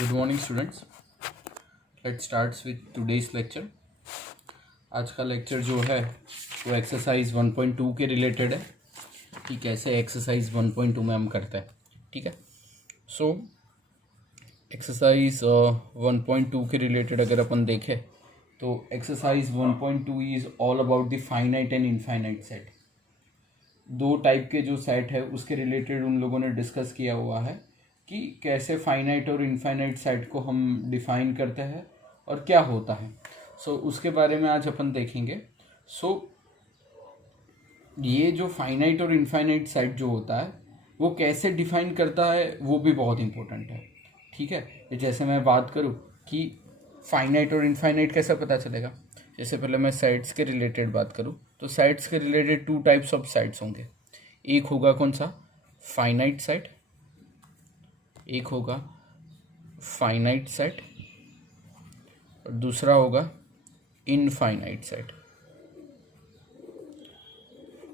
Good morning students. Let's start with today's lecture. आज का lecture जो है वो एक्सरसाइज 1.2 के रिलेटेड है कि कैसे एक्सरसाइज 1.2 में हम करते हैं। ठीक है, सो एक्सरसाइज 1.2 के रिलेटेड अगर अपन देखें तो exercise 1.2 is all about the finite and infinite set. दो टाइप के जो सेट है उसके रिलेटेड उन लोगों ने डिस्कस किया हुआ है कि कैसे फाइनाइट और इनफाइनाइट सेट को हम डिफाइन करते हैं और क्या होता है। सो उसके बारे में आज अपन देखेंगे। सो ये जो फाइनाइट और इनफाइनाइट सेट जो होता है वो कैसे डिफाइन करता है वो भी बहुत इंपॉर्टेंट है। ठीक है, जैसे मैं बात करूँ कि फाइनाइट और इनफाइनाइट कैसे पता चलेगा। जैसे पहले मैं सेट्स के रिलेटेड बात करूँ तो सेट्स के related to types of sets होंगे। एक होगा कौन सा, फाइनाइट सेट, एक होगा फाइनाइट सेट और दूसरा होगा इनफाइनाइट सेट।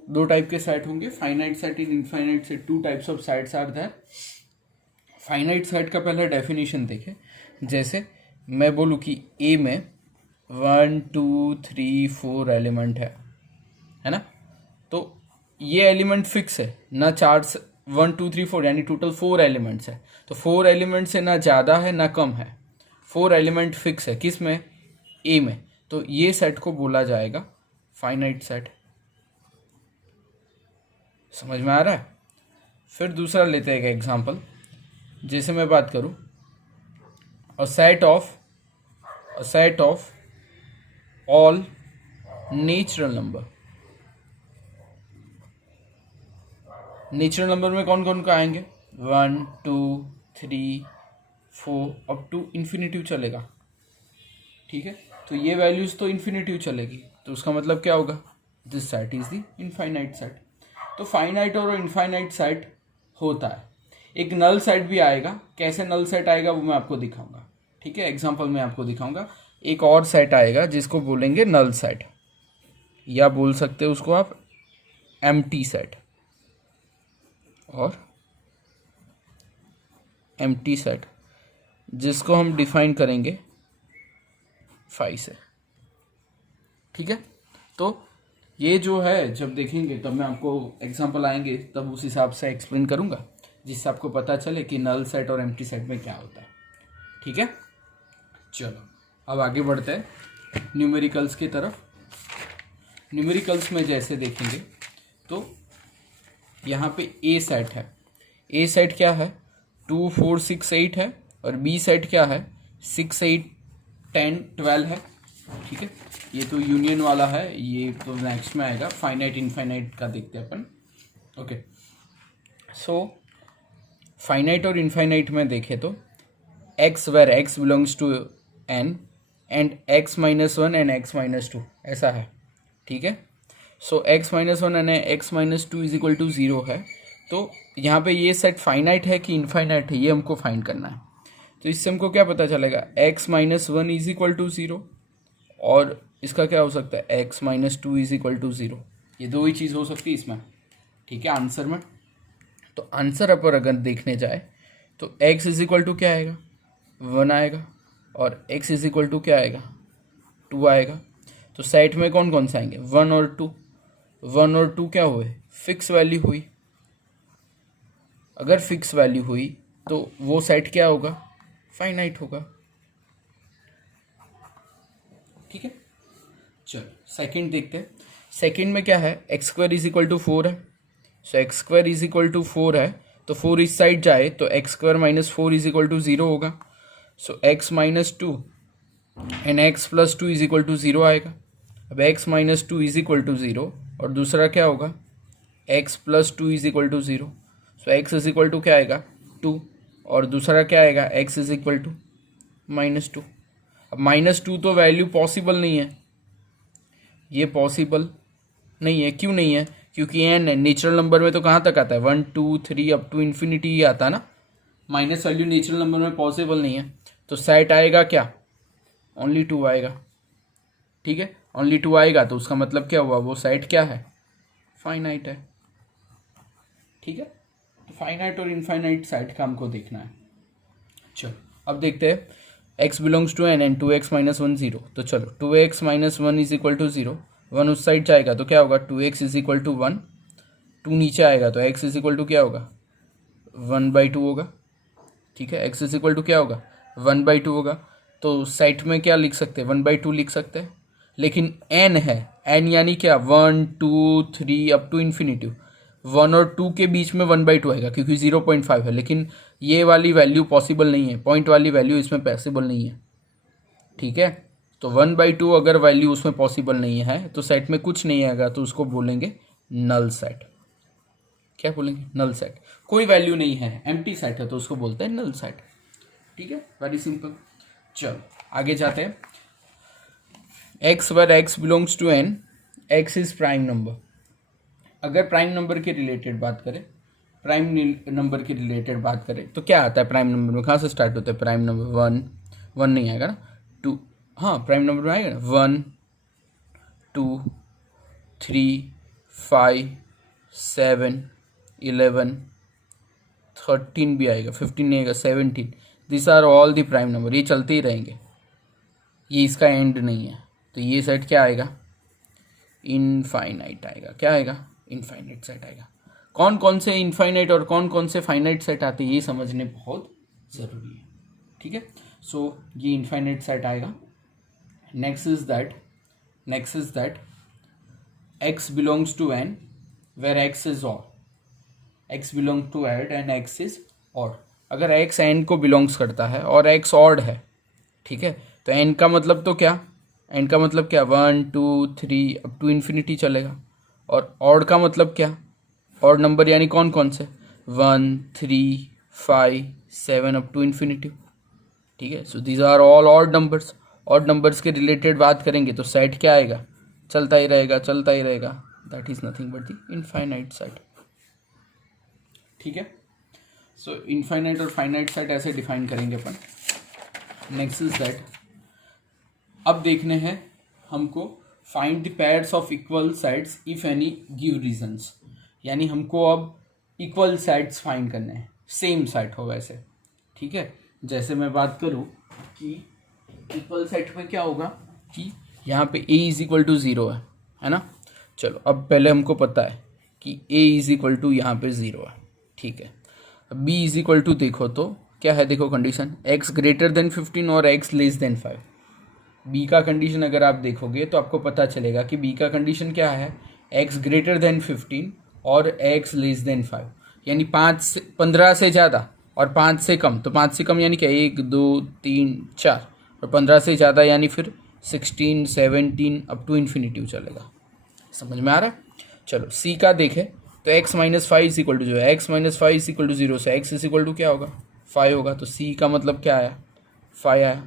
दो टाइप के सेट होंगे, finite set and infinite set. Two types of sets are there. Finite set का पहला डेफिनेशन देखें। जैसे मैं बोलूँ कि ए में 1 2 3 4 एलिमेंट है ना, तो ये एलिमेंट फिक्स है ना, 1 2 3 4 यानी टोटल 4 एलिमेंट्स है। तो 4 एलिमेंट से ना ज़्यादा है ना कम है, 4 एलिमेंट फिक्स है। किस में, ए में। तो ये सेट को बोला जाएगा फाइनाइट सेट। समझ में आ रहा है। फिर दूसरा लेते हैं एक एग्जांपल। जैसे मैं बात करूं अ set of all natural number. Natural number में कौन कौन का आएंगे, 1 2 3 4 अप टू इन्फिनिटिव चलेगा। ठीक है, तो ये वैल्यूज तो इन्फिनिटिव चलेगी, तो उसका मतलब क्या होगा, this set is the infinite set. तो फाइनाइट और इनफाइनाइट सेट होता है। एक नल सेट भी आएगा। कैसे नल सेट आएगा वो मैं आपको दिखाऊंगा। ठीक है, एग्जांपल में आपको दिखाऊंगा। एक और सेट आएगा जिसको बोलेंगे नल सेट, या बोल सकते हो उसको आप एम्प्टी सेट और एम्प्टी सेट, जिसको हम डिफाइन करेंगे 5 से। ठीक है, तो ये जो है जब देखेंगे तब मैं आपको एग्जांपल आएंगे तब उस हिसाब से एक्सप्लेन करूंगा, जिससे आपको पता चले कि नल सेट और एम्प्टी सेट में क्या होता है। ठीक है, चलो अब आगे बढ़ते हैं न्यूमेरिकल्स की तरफ। न्यूमेरिकल्स में जैसे देखेंगे तो यहाँ पे ए सेट है। ए सेट क्या है, 2 4 6 8 है, और बी सेट क्या है, 6 8 10 12 है। ठीक है, ये तो यूनियन वाला है, ये तो नेक्स्ट में आएगा। फाइनाइट इनफाइनाइट का देखते हैं अपन। ओके, सो फाइनाइट और इनफाइनाइट में देखें तो x where x belongs to n and x minus 1 and x minus 2 ऐसा है। ठीक है, so x minus 1 and x minus 2 is equal to 0 है। तो यहाँ पे ये सेट फाइनाइट है कि इनफाइनाइट है ये हमको फाइंड करना है। तो इससे हमको क्या पता चलेगा, x minus 1 is equal to 0 और इसका क्या हो सकता है, x minus 2 is equal to 0। ये दो ही चीज़ हो सकती है इसमें। ठीक है, आंसर में। तो आंसर पर अगर देखने जाए तो x इज इक्वल टू क्या आएगा, 1 आएगा, और x इज इक्वल टू क्या आएगा, 2 आएगा। तो सेट में कौन कौन से आएंगे, 1 और 2। 1 और 2 क्या हुए, फिक्स वैल्यू हुई। अगर फिक्स वैल्यू हुई तो वो सेट क्या होगा, फाइनाइट होगा। ठीक है, चलो सेकंड देखते हैं। सेकंड में क्या है, x square is equal to 4 है। So x square is equal to 4 है, तो 4 इस साइड जाए तो x square minus 4 is equal to 0 होगा। So x minus 2 and x plus 2 is equal to 0 आएगा। अब x minus 2 is equal to 0 और दूसरा क्या होगा, x plus 2 is equal to 0। So x is equal to क्या आएगा, 2, और दूसरा क्या आएगा, x is equal to minus 2। अब माइनस 2 तो वैल्यू पॉसिबल नहीं है, ये पॉसिबल नहीं है। क्यों नहीं है, क्योंकि एन है। नेचुरल नंबर में तो कहाँ तक आता है, 1 2 3 अप टू इन्फिनिटी ही आता है ना। माइनस वैल्यू नेचुरल नंबर में पॉसिबल नहीं है। तो सेट आएगा क्या, ओनली 2 आएगा। ठीक है, ओनली 2 आएगा तो उसका मतलब क्या हुआ, वो सेट क्या है, फाइनाइट है। ठीक है, तो फाइनाइट और इनफाइनाइट सेट का हमको देखना है। चलो अब देखते हैं x belongs to n and 2x minus 1 0। तो चलो 2x minus 1 is equal to 0, 1 उस साइड जाएगा तो क्या होगा 2x इज इक्वल टू 1, 2 नीचे आएगा तो x इज इक्वल टू क्या होगा 1/2 होगा। ठीक है, x इज इक्वल टू क्या होगा 1/2 होगा। तो साइड में क्या लिख सकते हैं 1/2 लिख सकते हैं, लेकिन n है, n यानी क्या 1 2 3 अप टू इन्फिनिटी, 1 और 2 के बीच में 1/2 आएगा क्योंकि 0.5 है, लेकिन ये वाली वैल्यू पॉसिबल नहीं है, पॉइंट वाली वैल्यू इसमें पॉसिबल नहीं है। ठीक है, तो 1/2 अगर वैल्यू उसमें पॉसिबल नहीं है तो सेट में कुछ नहीं आएगा, तो उसको बोलेंगे नल सेट। क्या बोलेंगे नल सेट, कोई वैल्यू नहीं है, एम्प्टी सेट है तो उसको बोलते हैं नल सेट। ठीक है, वेरी सिंपल। चलो आगे जाते हैं। x where x belongs to n, x is prime number. अगर प्राइम नंबर के रिलेटेड बात करें, प्राइम नंबर के रिलेटेड बात करें तो क्या आता है प्राइम नंबर में, कहाँ से स्टार्ट होता है प्राइम नंबर, 1 नहीं आएगा ना, 2, हाँ प्राइम नंबर में आएगा ना 1 2 3 5 7 11 13 भी आएगा, 15 नहीं आएगा, 17, this are all the prime number. ये चलते ही रहेंगे, ये इसका एंड नहीं है, तो ये सेट क्या आएगा इनफाइनाइट आएगा। क्या आएगा इनफाइनाइट सेट आएगा। कौन कौन से इनफाइनाइट और कौन कौन से फाइनाइट सेट आते हैं ये समझने बहुत ज़रूरी है। ठीक है, सो ये इनफाइनाइट सेट आएगा। Next is that x belongs to n where x is odd, x belong to add and x is odd. अगर x n को बिलोंग्स करता है और x ऑड है, ठीक है, तो n का मतलब तो क्या, n का मतलब क्या 1 2 3 अप टू इन्फिनिटी चलेगा, और ऑड का मतलब क्या, ऑड नंबर यानी कौन कौन से 1 3 5 7 अप टू इन्फिनिटी। ठीक है, so these are all odd numbers. Odd numbers के रिलेटेड बात करेंगे तो सेट क्या आएगा, चलता ही रहेगा, that is nothing but the infinite set. ठीक है, सो इनफाइनाइट और फाइनाइट सेट ऐसे डिफाइन करेंगे अपन। नेक्स्ट इज दैट, अब देखने हैं हमको find the pairs of equal sets if any give reasons, यानी हमको अब इक्वल सेट्स फाइंड करने हैं, सेम सेट हो वैसे। ठीक है, जैसे मैं बात करूं कि इक्वल सेट में क्या होगा कि यहाँ पे a इज इक्वल टू 0 है ना। चलो अब पहले हमको पता है कि a इज इक्वल टू यहाँ पे 0 है। ठीक है, अब b इज इक्वल टू देखो तो क्या है, देखो कंडीशन x ग्रेटर देन 15 और x लेस देन 5। b का कंडीशन अगर आप देखोगे तो आपको पता चलेगा कि b का कंडीशन क्या है, x ग्रेटर देन 15 और x लेस देन 5, यानी 15 से ज़्यादा और 5 से कम। तो 5 से कम यानी क्या 1 2 3 4, और 15 से ज़्यादा यानी फिर 16 17 अप टू इन्फिनिटी चलेगा। समझ में आ रहा है। चलो c का देखें तो x minus 5 is equal to जो है, x minus 5 is equal to 0 से x इज इक्वल टू क्या होगा 5 होगा, तो c का मतलब क्या आया 5 आया।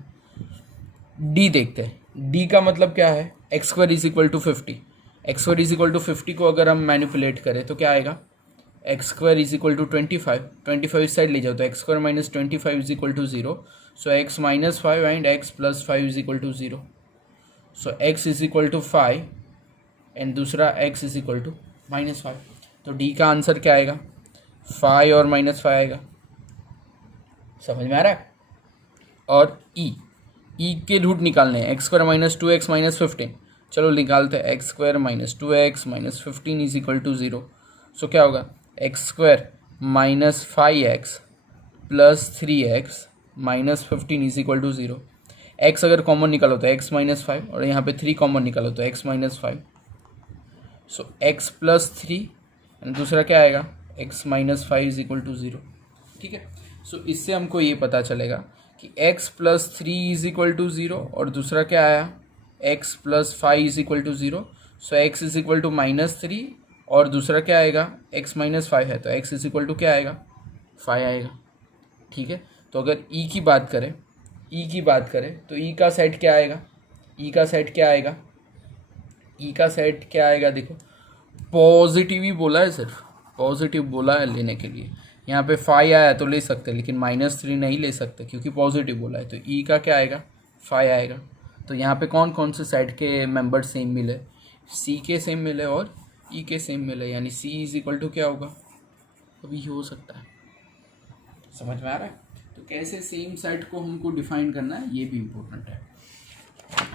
d देखते हैं, d का मतलब क्या है, x square is equal to 50, x square is equal to 50 को अगर हम मैनिपुलेट करें तो क्या आएगा, x square is equal to 25 इस साइड ले जाओ तो x square minus 25 is equal to 0, so x minus 5 and x plus 5 is equal to 0, so x is equal to 5 and दूसरा x is equal to minus 5। तो D का answer क्या आएगा 5 और माइनस 5 आएगा। समझ में आ रहा है। और ई के रूट निकालने हैं, x square minus 2x minus 15, चलो निकालते हैं, x square minus 2x minus 15 is equal to 0, so क्या होगा x square minus 5x plus 3x minus 15 is equal to 0। X अगर कॉमन निकालो तो एक्स माइनस 5 और यहाँ पे 3 कॉमन निकालो तो x minus 5, so x plus 3 and दूसरा क्या आएगा x minus 5 is equal to 0। ठीक है, सो इससे हमको ये पता चलेगा कि x plus 3 is equal to 0 और दूसरा क्या आया x plus 5 is equal to 0, so x is equal to minus 3 और दूसरा क्या आएगा x माइनस 5 है तो x इज इक्वल टू क्या आएगा 5 आएगा। ठीक है, तो अगर e की बात करें तो e का सेट क्या आएगा, e का सेट क्या आएगा, देखो पॉजिटिव ही बोला है, सिर्फ पॉजिटिव बोला है लेने के लिए। यहाँ पे 5 आया तो ले सकते हैं लेकिन माइनस 3 नहीं ले सकते क्योंकि पॉजिटिव बोला है, तो ई का क्या आएगा 5 आएगा। तो यहाँ पे कौन कौन से सेट के मेंबर सेम मिले, सी के सेम मिले और ई के सेम मिले, यानी सी इज इक्वल टू क्या होगा, अभी हो सकता है। समझ में आ रहा है। तो कैसे सेम सेट को हमको डिफाइन करना है ये भी इम्पोर्टेंट है।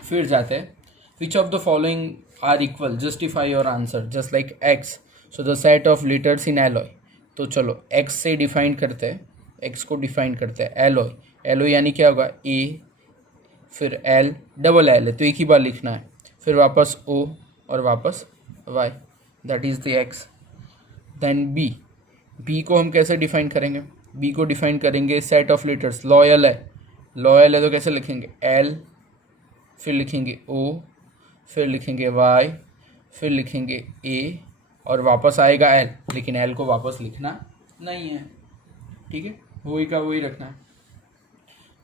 फिर जाते हैं, which of the following are equal, justify your answer just like x, so the set of letters in alloy. तो चलो एक्स से डिफाइन करते हैं, एक्स को डिफाइन करते हैं एलॉय। एलॉय यानी क्या होगा, ए फिर एल, डबल एल है तो एक ही बार लिखना है, फिर वापस ओ और वापस Y, that is the x. Then B, B को हम कैसे डिफाइन करेंगे, बी को डिफाइन करेंगे सेट ऑफ लेटर्स, लॉयल है, लॉयल है तो कैसे लिखेंगे, एल फिर लिखेंगे ओ फिर लिखेंगे वाई फिर लिखेंगे ए और वापस आएगा एल, लेकिन एल को वापस लिखना नहीं है, ठीक है, वही का वही रखना है।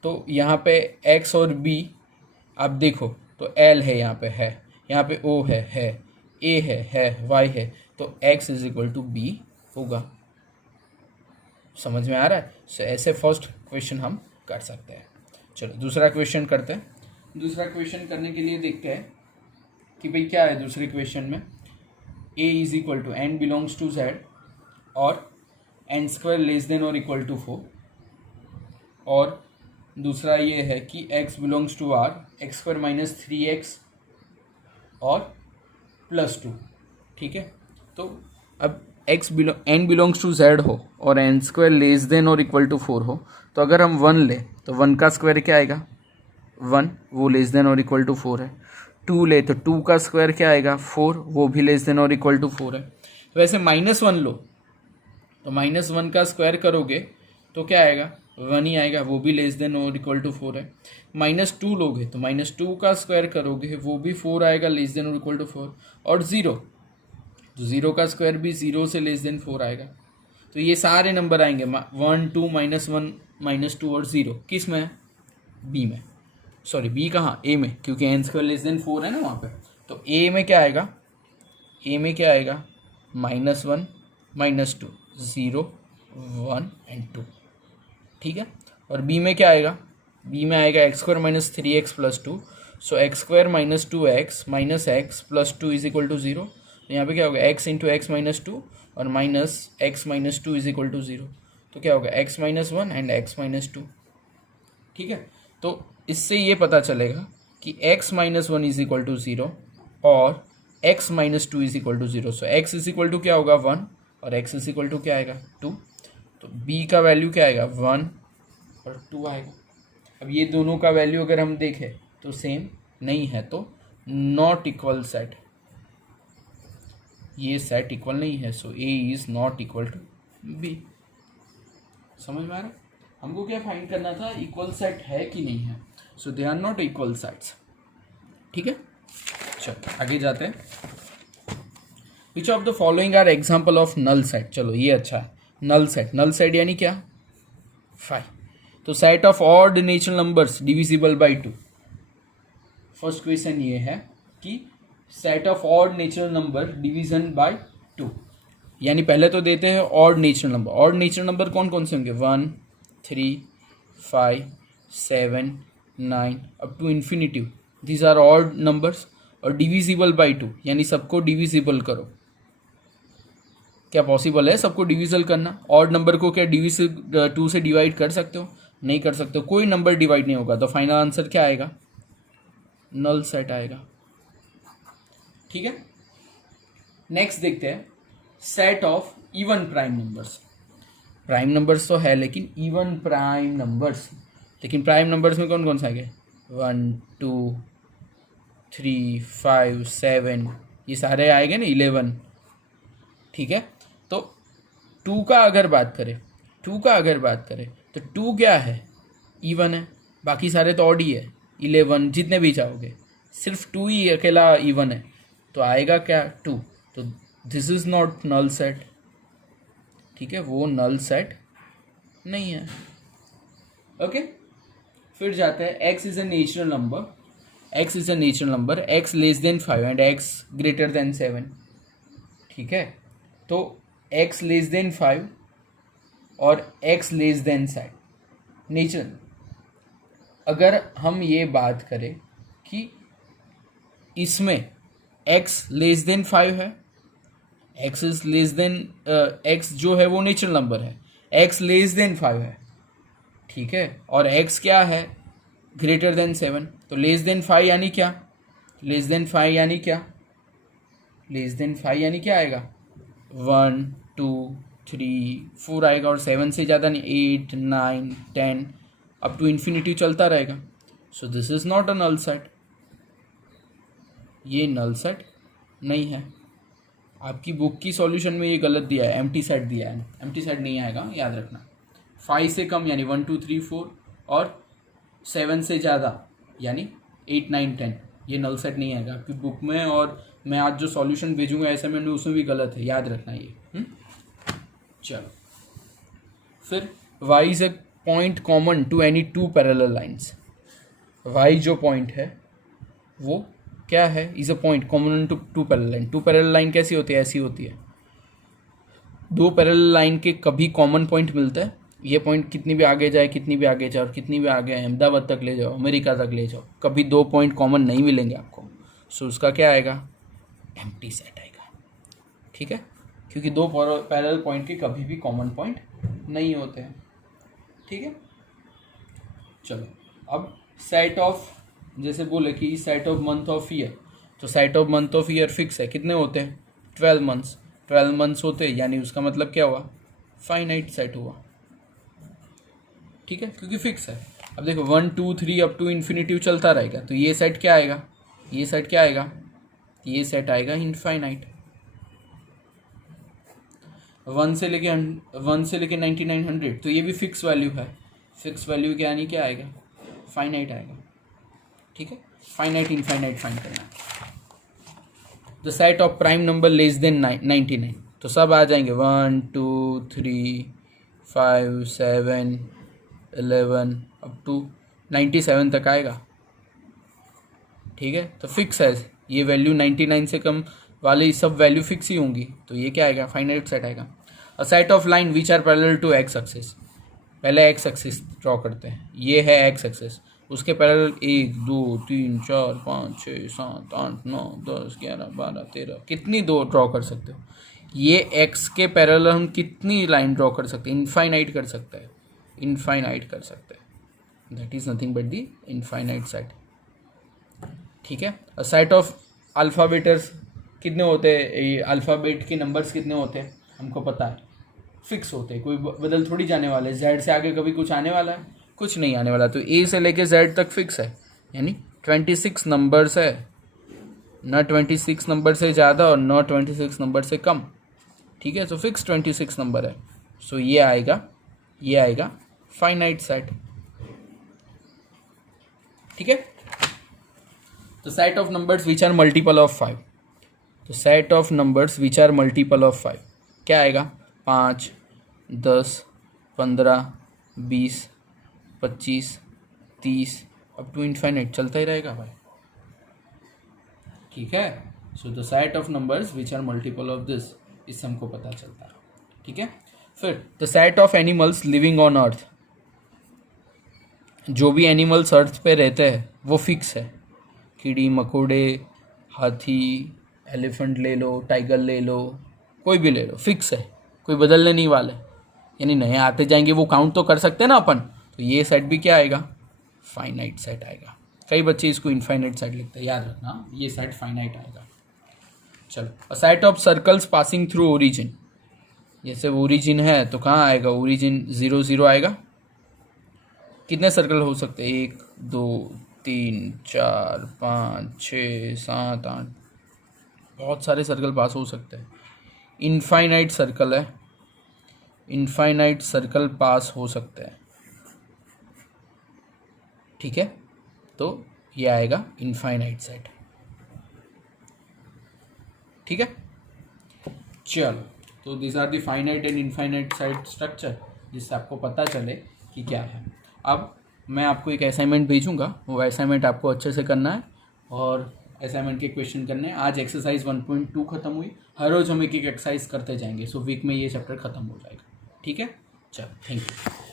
तो यहाँ पे एक्स और बी आप देखो तो एल है, यहाँ पे ओ है, ए है, वाई है, तो x is equal to B होगा। समझ में आ रहा है? सो ऐसे फर्स्ट क्वेश्चन हम कर सकते हैं। चलो दूसरा क्वेश्चन करते हैं। दूसरा क्वेश्चन करने के लिए देखते हैं कि भाई क्या है दूसरे क्वेश्चन में, a is equal to n belongs to z और एन स्क्वायर लेस देन और इक्वल टू 4, और दूसरा ये है कि x belongs to r, x square minus 3x और प्लस 2, ठीक है। तो अब n बिलोंग्स टू z हो और n स्क्वायर लेस देन और इक्वल टू 4 हो, तो अगर हम 1 ले तो 1 का स्क्वायर क्या आएगा 1, वो लेस देन और इक्वल टू 4 है। 2 ले तो 2 का स्क्वायर क्या आएगा 4, वो भी लेस देन और इक्वल टू 4 है। तो वैसे -1 लो तो -1 का स्क्वायर करोगे तो क्या आएगा 1 ही आएगा, वो भी लेस देन और इक्वल टू 4 है। -2 लोगे तो -2 का स्क्वायर करोगे वो भी 4 आएगा, लेस देन और इक्वल टू 4, और 0 तो 0 का स्क्वायर भी 0 से लेस देन 4 आएगा। तो ये सारे नंबर आएंगे 1 2 -1 -2 और 0 किस में है, बी में, सॉरी बी कहाँ, ए में, क्योंकि एन स्क्वायर लेस देन 4 है ना वहाँ पे। तो ए में क्या आएगा, ए में क्या आएगा -1 -2 0 1 एंड 2, ठीक है। और बी में क्या आएगा, बी में आएगा x square minus 3x plus 2, so x square minus 2x minus x plus 2 is equal to 0। तो यहाँ पे क्या होगा x इंटू एक्स माइनस 2 और minus x minus 2 is equal to 0, तो क्या होगा x minus 1 and x minus 2, ठीक है। तो इससे ये पता चलेगा कि x minus 1 is equal to 0 और x minus 2 is equal to 0। So x is equal to क्या होगा 1 और x इज इक्वल टू क्या आएगा 2। तो b का वैल्यू क्या आएगा 1 और 2 आएगा। अब ये दोनों का वैल्यू अगर हम देखें तो सेम नहीं है, तो नॉट इक्वल सेट, ये सेट इक्वल नहीं है, so a is not equal to b। समझ में आ रहा है? हमको क्या फाइंड करना था, इक्वल सेट है कि नहीं है, so they are not equal sets, ठीक है। चलो आगे जाते हैं। Which of the following are example of null set, चलो ये अच्छा है, नल सेट, नल सेट यानी क्या 5। तो set of odd natural numbers divisible by 2। First question ये है कि set of odd natural number division by 2, यानी पहले तो देते हैं odd natural number. Odd natural number कौन कौन से होंगे 1 3 5 7 9 up to infinitive, these are odd numbers. और डिविजिबल बाय 2 यानी सबको डिविजिबल करो। क्या पॉसिबल है सबको डिविजल करना? ऑड नंबर को क्या 2 से डिवाइड कर सकते हो? नहीं कर सकते हो, कोई नंबर डिवाइड नहीं होगा। तो फाइनल आंसर क्या आएगा, नल सेट आएगा, ठीक है। नेक्स्ट देखते हैं set of even prime numbers. Prime numbers तो है लेकिन इवन प्राइम नंबर्स, लेकिन प्राइम नंबर्स में कौन कौन से आएंगे 1 2 3 5 7, ये सारे आएंगे ना 11, ठीक है। तो 2 का अगर बात करें, 2 का अगर बात करें तो 2 क्या है इवन है, बाकी सारे तो ऑड ही है। 11 जितने भी चाहोगे, सिर्फ 2 ही अकेला इवन है, तो आएगा क्या 2। तो this is not null set, ठीक है, वो नल सेट नहीं है, ओके। फिर जाते हैं x is a natural number, x is a natural number, x less than 5 and x greater than 7, ठीक है। तो x लेस देन 5 और x लेस देन 7 नेचुरल। अगर हम ये बात करें कि इसमें x लेस देन 5 है, x is less than x जो है वो नेचुरल नंबर है, x लेस देन 5 है, ठीक है, और x क्या है, ग्रेटर देन 7, तो लेस देन 5 यानी क्या, लेस देन 5 यानी क्या, लेस देन 5 यानी क्या आएगा, 1 2 3 4 आएगा, और 7 से ज़्यादा नहीं, 8 9 10 अप टू इन्फिनिटी चलता रहेगा। So this is not a null set, ये नल सेट नहीं है। आपकी बुक की सॉल्यूशन में ये गलत दिया है, एम्प्टी सेट दिया है, एम्प्टी सेट नहीं आएगा, याद रखना। 5 से कम यानी 1 2 3 4, और 7 से ज़्यादा यानी 8 9 10, ये नल सेट नहीं आएगा आपकी बुक में। और मैं आज जो सॉल्यूशन भेजूंगा असाइनमेंट में उसमें भी गलत है, याद रखना ये। चलो फिर y is a point common to any two parallel lines. y जो पॉइंट है वो क्या है, is a point common to two parallel line. Two parallel line कैसी होती है, ऐसी होती है, दो पैरेलल लाइन के कभी कॉमन पॉइंट मिलता है। ये पॉइंट कितनी भी आगे जाए, कितनी भी आगे जाए, और कितनी भी आगे अहमदाबाद तक ले जाओ, अमेरिका तक ले जाओ, कभी दो पॉइंट कॉमन नहीं मिलेंगे आपको। सो उसका क्या आएगा, एम्प्टी सेट आएगा। ठीक है, क्योंकि दो पैरेलल पॉइंट के कभी भी कॉमन पॉइंट नहीं होते हैं। ठीक है, चलो अब सेट ऑफ, जैसे बोले कि set of month of year, तो set of month of year fix है, कितने होते हैं, 12 मंथ्स। 12 मंथ्स होते हैं, यानी उसका मतलब क्या हुआ, फाइनाइट सेट हुआ। ठीक है, क्योंकि फिक्स है। अब देखो 1 2 3 अप टू इन्फिनिटिव चलता रहेगा, तो ये सेट क्या आएगा, ये सेट क्या आएगा, ये सेट आएगा इनफाइनाइट। 1 से लेके 9900, तो ये भी फिक्स वैल्यू है। फिक्स वैल्यू क्या यानी क्या आएगा, फाइनाइट आएगा। ठीक है, फाइनाइट इनफाइनाइट फाइंड करना है। The set of prime number less than 99, तो सब आ जाएंगे 1 2 3 5 7 11 अप टू 97 तक आएगा। ठीक है, तो फिक्स है ये वैल्यू, 99 से कम वाले सब वैल्यू फिक्स ही होंगी, तो ये क्या आएगा, फाइनाइट सेट आएगा। A set of line which are parallel to x axis, पहले एक्स एक्सिस ड्रॉ करते हैं, ये है एक्स एक्सिस, उसके पैरेलल 1 2 3 4 5 6 7 8 9 10 11 12 13, कितनी दो ड्रॉ कर सकते हो। ये एक्स के पैरेलल हम कितनी लाइन ड्रॉ कर सकते हैं, इनफाइनाइट कर सकते हैं, इनफाइनाइट कर सकते हैं। That is nothing but the infinite set. ठीक है, अ सेट ऑफ अल्फ़ाबेट्स कितने होते हैं, अल्फ़ाबेट के नंबर्स कितने होते हैं हमको पता है, फिक्स होते हैं, कोई बदल थोड़ी जाने वाले। जेड से आगे कभी कुछ आने वाला है, कुछ नहीं आने वाला, तो ए से लेके जेड तक फिक्स है, यानी 26 नंबर्स है, ना 26 नंबर से ज़्यादा और ना 26 नंबर से कम। ठीक है, तो फिक्स 26 नंबर है, सो ये आएगा फाइनाइट सेट। ठीक है, तो set of numbers which are multiple of 5, तो set of numbers which are multiple of 5 क्या आएगा, 5 10 15 20 25 30 अप टू इनफाइनाइट चलता ही रहेगा भाई। ठीक है, so the set of numbers which are multiple of this, इससे हमको पता चलता है। ठीक है, फिर the set of animals living on earth, जो भी एनिमल्स अर्थ पे रहते हैं वो फिक्स है, कीड़ी मकोड़े, हाथी, एलिफेंट ले लो, टाइगर ले लो, कोई भी ले लो, फिक्स है, कोई बदलने नहीं वाले, यानी नए आते जाएंगे, वो काउंट तो कर सकते हैं ना अपन, तो ये सेट भी क्या आएगा, फाइनाइट सेट आएगा। कई बच्चे इसको इनफाइनाइट सेट लिखते हैं, याद रखना ये सेट फाइनाइट आएगा। चलो, अ set of circles passing through origin, जैसे ओरिजिन है तो कहाँ आएगा, ओरिजिन 0 0 आएगा। कितने सर्कल हो सकते हैं, 1 2 3 4 5 6 7 8, बहुत सारे सर्कल पास हो सकते हैं। इनफाइनाइट सर्कल है, इनफाइनाइट सर्कल पास हो सकते हैं। ठीक है, तो ये आएगा इनफाइनाइट सेट। ठीक है, चलो, तो this are the finite and infinite set structure, जिससे आपको पता चले कि क्या है। अब मैं आपको एक असाइनमेंट भेजूंगा, वो असाइनमेंट आपको अच्छे से करना है और असाइनमेंट के क्वेश्चन करने हैं। आज एक्सरसाइज 1.2 खत्म हुई, हर रोज हम एक एक एक्सरसाइज करते जाएंगे, सो वीक में ये चैप्टर खत्म हो जाएगा। ठीक है, चलो, थैंक यू।